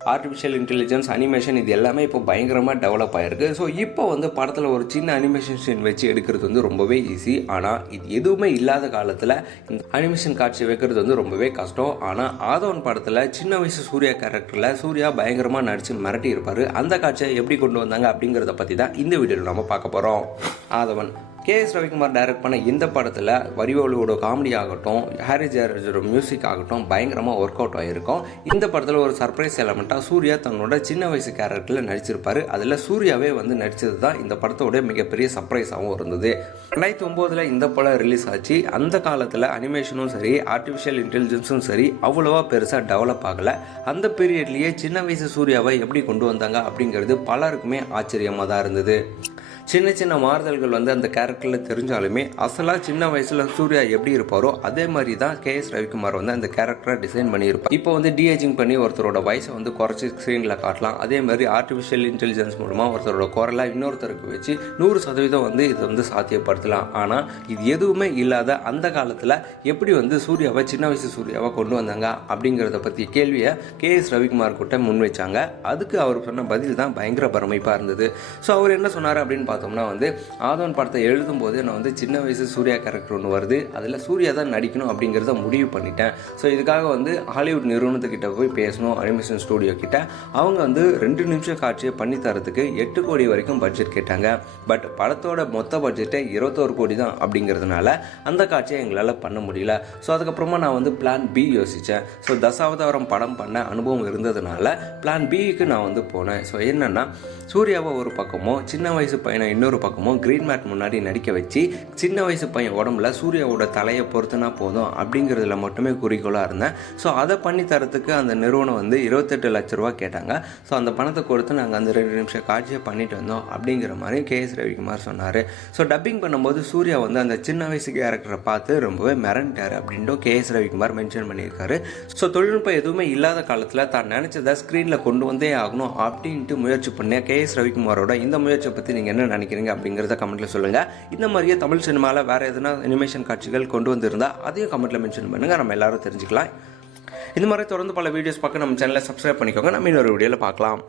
Artificial intelligence animation இது எல்லாமே இப்போ பயங்கரமாக டெவலப் ஆகிருக்கு. ஸோ இப்போ வந்து படத்தில் ஒரு சின்ன அனிமேஷன் சீன் வச்சு எடுக்கிறது வந்து ரொம்பவே ஈஸி. ஆனால் இது எதுவுமே இல்லாத காலத்தில் இந்த அனிமேஷன் காட்சி வைக்கிறது வந்து ரொம்பவே கஷ்டம். ஆனால் ஆதவன் படத்தில் சின்ன வயசு சூர்யா கேரக்டரில் சூர்யா பயங்கரமாக நடிச்சு மிரட்டி இருப்பார். அந்த காட்சியை எப்படி கொண்டு வந்தாங்க அப்படிங்கிறத பற்றி தான் இந்த வீடியோவில் நம்ம பார்க்க போகிறோம். ஆதவன் KS ரவிக்குமார் டைரக்ட் பண்ண இந்த படத்தில் வடிவேலுவோட காமெடி ஆகட்டும், ஹாரி ஜெயராஜோட மியூசிக் ஆகட்டும் பயங்கரமாக ஒர்க் அவுட் ஆகிருக்கும். இந்த படத்தில் ஒரு சர்ப்ரைஸ் எலமெண்ட்டாக சூர்யா தன்னோட சின்ன வயசு கேரக்டரில் நடிச்சிருப்பார். அதில் சூர்யாவே வந்து நடித்தது தான் இந்த படத்தோட மிகப்பெரிய சர்ப்ரைஸாகவும் இருந்தது. 2009 இந்த படம் ரிலீஸ் ஆச்சு. அந்த காலத்தில் அனிமேஷனும் சரி, ஆர்டிஃபிஷியல் இன்டெலிஜென்ஸும் சரி அவ்வளோவா பெருசாக டெவலப் ஆகலை. அந்த பீரியட்லேயே சின்ன வயசு சூர்யாவை எப்படி கொண்டு வந்தாங்க அப்படிங்கிறது பலருக்குமே ஆச்சரியமாக தான் இருந்தது. சின்ன சின்ன மாறுதல்கள் வந்து அந்த கேரக்டரில் தெரிஞ்சாலுமே அசலாக சின்ன வயசில் சூர்யா எப்படி இருப்பாரோ அதே மாதிரி தான் KS ரவிக்குமார் வந்து அந்த கேரக்டரை டிசைன் பண்ணியிருப்பார். இப்போ வந்து டிஏஜிங் பண்ணி ஒருத்தரோட வயசை வந்து குறைச்சி ஸ்க்ரீனில் காட்டலாம். அதே மாதிரி ஆர்டிஃபிஷியல் இன்டெலிஜென்ஸ் மூலமாக ஒருத்தரோட குரலை இன்னொருத்தருக்கு வச்சு 100% வந்து இதை வந்து சாத்தியப்படுத்தலாம். ஆனால் இது எதுவுமே இல்லாத அந்த காலத்தில் எப்படி வந்து சூர்யாவை சின்ன வயசு சூர்யாவை கொண்டு வந்தாங்க அப்படிங்கிறத பற்றி கேள்வியை KS ரவிக்குமார் கிட்ட முன் வச்சாங்க. அதுக்கு அவர் சொன்ன பதில் தான் பயங்கர பிரமிப்பாக இருந்தது. ஸோ அவர் என்ன சொன்னார் அப்படின்னு பார்த்தோம்னா வந்து ஆதவன் படத்தை எழுதும் போது நான் வந்து சின்ன வயசு சூர்யா கேரக்டர் ஒன்று வருது, அதில் சூர்யா தான் நடிக்கணும் அப்படிங்கிறத முடிவு பண்ணிட்டேன். ஸோ இதுக்காக வந்து ஹாலிவுட் நிறுவனத்துக்கிட்ட போய் பேசணும், அனிமேஷன் ஸ்டூடியோ கிட்ட. அவங்க வந்து 2 நிமிஷம் காட்சியை பண்ணி தரத்துக்கு 8 கோடி வரைக்கும் பட்ஜெட் கேட்டாங்க. பட் படத்தோட மொத்த பட்ஜெட்டே 21 கோடி தான் அப்படிங்கிறதுனால அந்த காட்சியை எங்களால் பண்ண முடியல. ஸோ அதுக்கப்புறமா நான் வந்து பிளான் பி யோசித்தேன். ஸோ தசாவதாரம் படம் பண்ண அனுபவம் இருந்ததுனால பிளான் பிக்கு நான் வந்து போனேன். ஸோ என்னென்னா சூர்யாவை ஒரு பக்கமும் சின்ன வயசு பையனை இன்னொரு பக்கமும் கிரீன் மேட் முன்னாடி நடிக்க வச்சு சின்ன வயசு பையன் உடம்புல சூர்யாவோட தலையை பொறுத்துனா போதும் அப்படிங்கிறதுல மட்டுமே குறிக்கோளாக இருந்தேன். ஸோ அதை பண்ணி தரத்துக்கு அந்த நிறுவனம் வந்து 28 லட்ச ரூபா கேட்டாங்க. ஸோ அந்த பணத்தை கொடுத்து நாங்கள் அந்த 2 நிமிஷம் காட்சியை பண்ணிட்டு வந்தோம் அப்படிங்கிற மாதிரி KS ரவிக்குமார் சொன்னார். ஸோ டப்பிங் பண்ணும்போது சூர்யா வந்து அந்த சின்ன வயசு கேரக்டரை பார்த்து ரொம்பவே மிரண்டார் அப்படின்ட்டு KS ரவிக்குமார் மென்ஷன் பண்ணியிருக்காரு. ஸோ தொழில்நுட்பம் எதுவுமே இல்லாத காலத்தில் தான் நினச்சதை ஸ்க்ரீனில் கொண்டு வந்தே ஆகணும் அப்படின்ட்டு முயற்சி பண்ண KS ரவிக்குமாரோட இந்த முயற்சியை பற்றி நீங்கள் என்ன நினைக்கிறீங்க அப்படிங்கிறத கமெண்ட்டில் சொல்லுங்கள். இந்த மாதிரியே தமிழ் சினிமாவில் வேறு எதுனா அனிமேஷன் காட்சிகள் கொண்டு வந்திருந்தால் அதையும் கமெண்ட்டில் மென்ஷன் பண்ணுங்கள், நம்ம எல்லாரும் தெரிஞ்சுக்கலாம். இந்த மாதிரி தொடர்ந்து பல வீடியோஸ் பார்க்க நம்ம சேனலை சப்ஸ்கிரைப் பண்ணிக்கோங்க. நம்ம இன்னொரு வீடியோவில் பார்க்கலாம்.